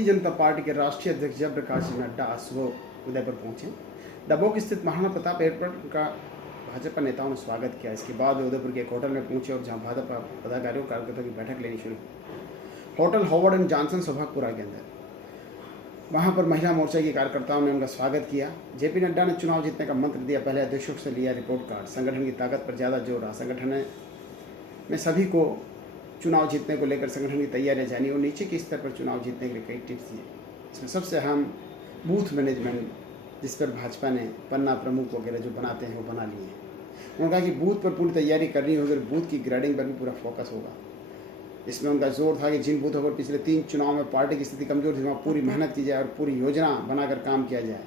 Bharatiya Janata party के राष्ट्रीय अध्यक्ष जयप्रकाश नड्डा आज सुबह उदयपुर पहुंचे। डबोक स्थित महाराणा प्रताप एयरपोर्ट का भाजपा नेताओं ने स्वागत किया। इसके बाद वे उदयपुर के एक होटल में पहुंचे और जहां भाजपा पदाधिकारियों कार्यकर्ताओं की बैठक लेनी शुरू। होटल हॉवर्ड एंड जॉनसन सौभाग्यपुरा के अंदर वहां पर महिला मोर्चा के कार्यकर्ताओं ने उनका स्वागत किया। जेपी नड्डा ने चुनाव जीतने का मंत्र दिया। पहले अध्यक्षों से लिया रिपोर्ट कार्ड। संगठन की ताकत पर ज़्यादा जोर रहा। संगठन में सभी को चुनाव जीतने को लेकर संगठन की तैयारियां जानी और नीचे के स्तर पर चुनाव जीतने के लिए कई टिप्स दिए। इसमें सबसे अहम बूथ मैनेजमेंट, जिस पर भाजपा ने पन्ना प्रमुख वगैरह जो बनाते हैं वो बना लिए हैं। उन्होंने कहा कि बूथ पर पूरी तैयारी करनी होगी और बूथ की ग्रेडिंग पर भी पूरा फोकस होगा। इसमें उनका जोर था कि जिन बूथों पर पिछले 3 चुनाव में पार्टी की स्थिति कमजोर थी वहाँ पूरी मेहनत की जाए और पूरी योजना बनाकर काम किया जाए।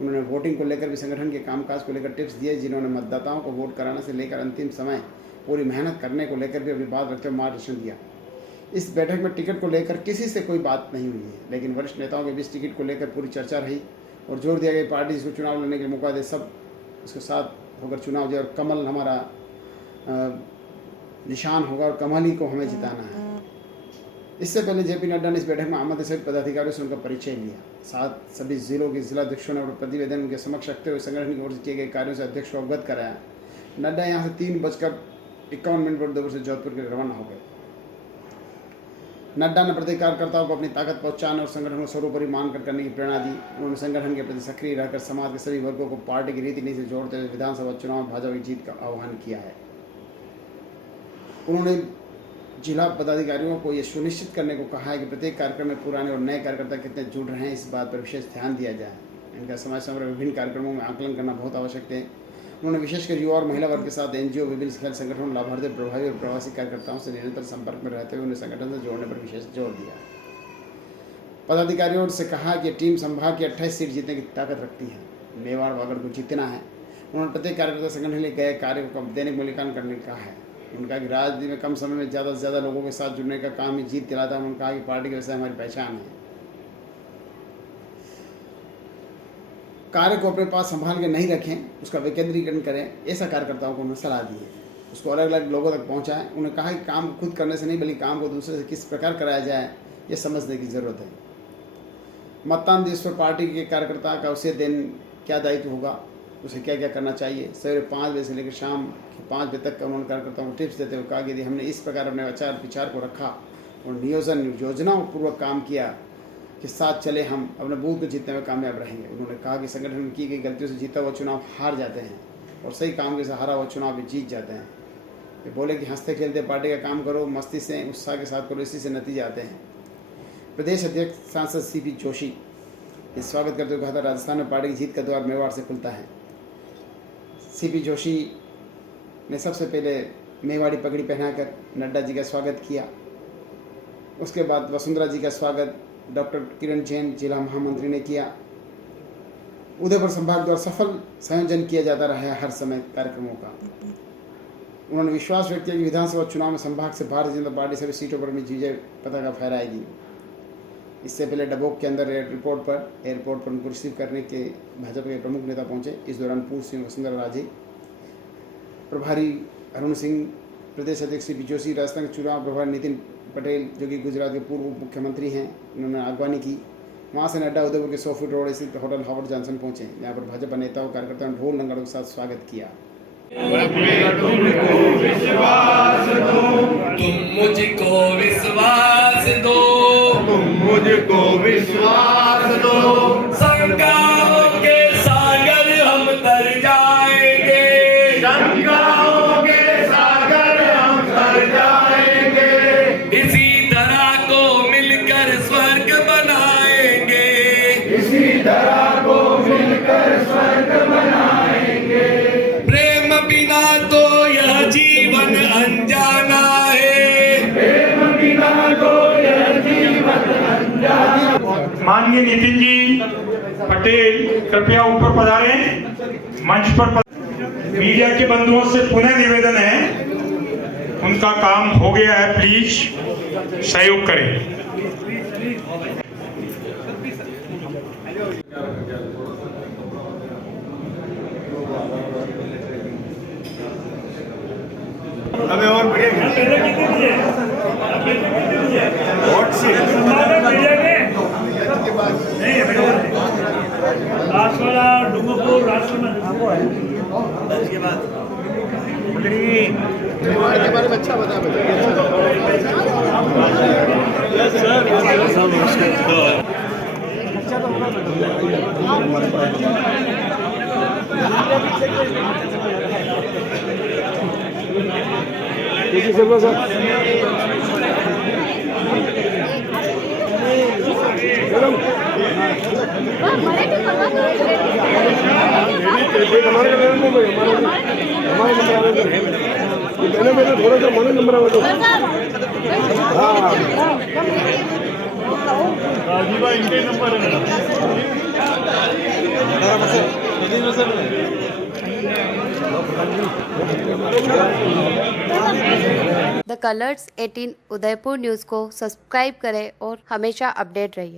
उन्होंने वोटिंग को लेकर भी संगठन के कामकाज को लेकर टिप्स दिए। जिन्होंने मतदाताओं को वोट कराने से लेकर अंतिम समय पूरी मेहनत करने को लेकर भी अभी बात रखते हुए मार्गदर्शन दिया। इस बैठक में टिकट को लेकर किसी से कोई बात नहीं हुई है, लेकिन वरिष्ठ नेताओं के बीच टिकट को लेकर पूरी चर्चा रही और जोर दिया गया पार्टी जिसको चुनाव लड़ने के मौका दे सब उसके साथ होकर चुनाव दे और कमल हमारा निशान होगा और कमल ही को हमें जिताना है। इससे पहले जेपी नड्डा ने इस बैठक में आमंत्रित सभी पदाधिकारियों से उनका परिचय लिया। साथ सभी जिलों के जिलाध्यक्षों ने प्रतिवेदन उनके समक्ष रखते हुए संगठन की ओर से किए गए कार्यों से अध्यक्ष को अवगत कराया। नड्डा यहाँ से 3:51 पर उदयपुर से जोधपुर के लिए रवाना हो गए। नड्डा ने प्रत्येक कार्यकर्ताओं को अपनी ताकत पहुंचाने और संगठन को सर्वोपरि मानकर करने की प्रेरणा दी। उन्होंने संगठन के प्रति सक्रिय रहकर समाज के सभी वर्गों को पार्टी की रीति नीति से जोड़ते हुए विधानसभा चुनाव में भाजपा की जीत का आह्वान किया है। उन्होंने जिला पदाधिकारियों को यह सुनिश्चित करने को कहा है कि प्रत्येक कार्यक्रम में पुराने और नए कार्यकर्ता कितने जुड़ रहे हैं, इस बात पर विशेष ध्यान दिया जाए। इनका समाज समग्र विभिन्न कार्यक्रमों में आकलन करना बहुत आवश्यक है। उन्होंने विशेषकर युवा और महिला वर्ग के साथ एनजीओ, विभिन्न खेल संगठनों, लाभार्थी, प्रभावी और प्रवासी कार्यकर्ताओं से निरंतर संपर्क में रहते हुए उन्हें संगठन से जोड़ने पर विशेष जोर दिया। पदाधिकारियों से कहा कि टीम संभाग की 28 सीट जीतने की ताकत रखती है। मेवाड़ वागड़ को जीतना है। उन्होंने प्रत्येक कार्यकर्ता संगठन के लिए गए कार्य को दैनिक मूल्यांकन करने का कहा है। उनका कि राजनीति में कम समय में ज़्यादा से ज़्यादा लोगों के साथ जुड़ने का काम ही जीत दिलाता है। उन्होंने कहा कि पार्टी की वजह से हमारी पहचान है। कार्य को अपने पास संभाल के नहीं रखें, उसका विकेंद्रीकरण करें, ऐसा कार्यकर्ताओं को उन्होंने सलाह दी है। उसको अलग अलग लोगों तक पहुंचाएं। उन्होंने कहा कि काम खुद करने से नहीं बल्कि काम को दूसरे से किस प्रकार कराया जाए ये समझने की ज़रूरत है। मतदान दिवस पर पार्टी के कार्यकर्ता का उसे दिन क्या दायित्व होगा, उसे क्या क्या करना चाहिए। सवेरे 5 बजे से लेकर शाम 5 बजे तक का उन्होंने कार्यकर्ताओं को टिप्स देते हुए कहा कि यदि हमने इस प्रकार अपने आचार विचार को रखा और नियोजन योजनापूर्वक काम किया के साथ चले, हम अपने बूथ को जीतने में कामयाब रहेंगे। उन्होंने कहा कि संगठन में की गई गलतियों से जीता हुआ चुनाव हार जाते हैं और सही काम के से हारा हुआ चुनाव भी जीत जाते हैं। ये बोले कि हंसते खेलते पार्टी का काम करो, मस्ती से उत्साह के साथ करो, इसी से नतीजे आते हैं। प्रदेश अध्यक्ष सांसद सीपी जोशी ने स्वागत करते हुए कहा था, राजस्थान में पार्टी की जीत का द्वार मेवाड़ से खुलता है। सीपी जोशी ने सबसे पहले मेवाड़ी पगड़ी पहनाकर नड्डा जी का स्वागत किया। उसके बाद वसुंधरा जी का स्वागत डॉक्टर किरण जैन जिला महामंत्री ने किया। उदयपुर संभाग द्वारा सफल संयोजन किया जाता रहा है हर समय कार्यक्रमों का। उन्होंने विश्वास व्यक्त किया कि विधानसभा चुनाव में संभाग से भारतीय जनता पार्टी सभी सीटों पर अपनी विजय पताका फहराएगी। इससे पहले डबोक के अंदर एयरपोर्ट पर उनको रिसीव करने के भाजपा के प्रमुख नेता पहुंचे। इस दौरान पूर्व सीएम वसुंधरा राजे, प्रभारी अरुण सिंह, प्रदेश अध्यक्ष सीपी जोशी, राजस्थान के चुनाव प्रभारी नितिन पटेल जो कि गुजरात के पूर्व उप मुख्यमंत्री हैं, उन्होंने अगवानी की। वहाँ से नड्डा उदयपुर के 100 फीट रोड स्थित होटल हॉवर्ड जॉनसन पहुंचे, जहाँ पर भाजपा नेताओं कार्यकर्ताओं ने ढोल नगाड़ों के साथ स्वागत किया। मुझको विश्वास दो, शंकाओं के सागर हम तर जाएंगे, शंकाओं के सागर हम तर जाएंगे, इसी तरह को मिलकर स्वर्ग बनाएंगे, इसी तरह को मिलकर स्वर्ग बनाएंगे। प्रेम बिना तो यह जीवन अनजाना है, प्रेम बिना तो यह जीवन अनजाना। माननीय नितिन जी पटेल कृपया ऊपर पधारें, मंच पर। मीडिया के बंधुओं से पुनः निवेदन है, उनका काम हो गया है, प्लीज सहयोग करें। अबे और बढ़िया त्योहार के बारे में अच्छा बता थोड़ा सा मन नंबर इनके number the colours 18 Udaipur news को सब्सक्राइब करें और हमेशा अपडेट रहिए।